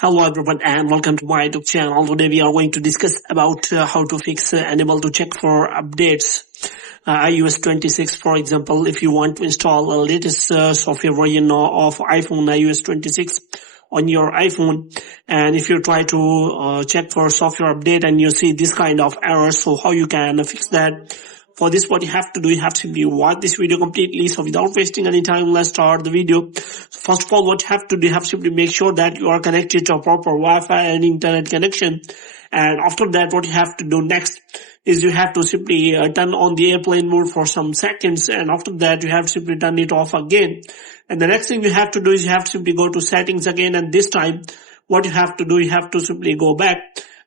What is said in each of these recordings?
Hello everyone and welcome to my YouTube channel. Today we are going to discuss about how to fix and able to check for updates. iOS 26, for example, if you want to install a latest software version of iPhone iOS 26 on your iPhone, and if you try to check for software update and you see this kind of errors, so how you can fix that? For this, what you have to do, you have to simply watch this video completely. So without wasting any time, let's start the video. So first of all, what you have to do, you have to simply make sure that you are connected to a proper Wi-Fi and internet connection. And after that, what you have to do next is you have to simply turn on the airplane mode for some seconds. And after that, you have to simply turn it off again. And the next thing you have to do is you have to simply go to settings again. And this time, what you have to do, you have to simply go back.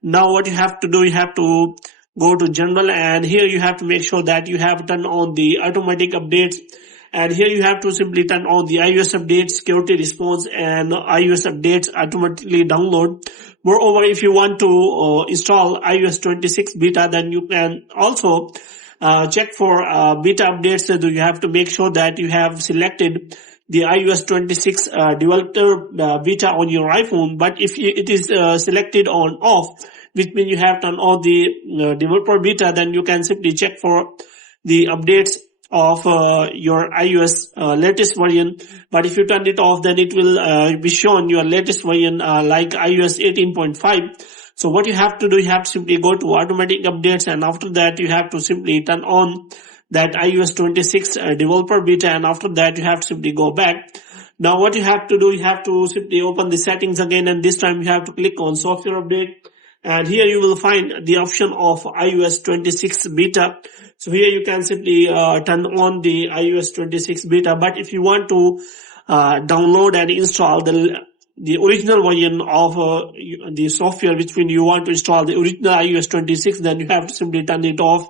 Now what you have to do, you have to go to general, and here you have to make sure that you have turned on the automatic updates, and here you have to simply turn on the iOS updates, security response, and iOS updates automatically download. Moreover, if you want to install iOS 26 beta, then you can also check for beta updates. So you have to make sure that you have selected the iOS 26 developer beta on your iPhone. But if it is selected on off, which means you have turned on the developer beta, then you can simply check for the updates of your iOS latest version. But if you turn it off, then it will be shown your latest version like iOS 18.5. So what you have to do, you have to simply go to automatic updates, and after that you have to simply turn on that iOS 26 developer beta, and after that you have to simply go back. Now what you have to do, you have to simply open the settings again, and this time you have to click on software update. And here you will find the option of iOS 26 beta. So here you can simply turn on the iOS 26 beta. But if you want to download and install the original version of the software, which means you want to install the original iOS 26, then you have to simply turn it off,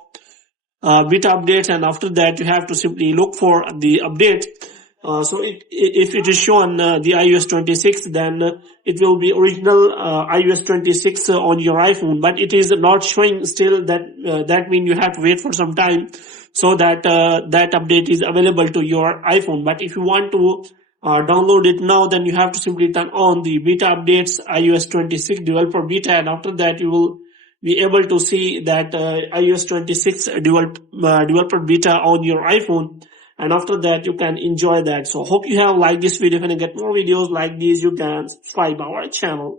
beta updates, and after that you have to simply look for the update. So if it is shown the iOS 26, then it will be original iOS 26 on your iPhone. But it is not showing still. That means you have to wait for some time so that that update is available to your iPhone. But if you want to download it now, then you have to simply turn on the beta updates, iOS 26 developer beta, and after that you will be able to see that iOS 26 developer beta on your iPhone. And after that, you can enjoy that. So hope you have liked this video. If you get more videos like these, you can subscribe our channel.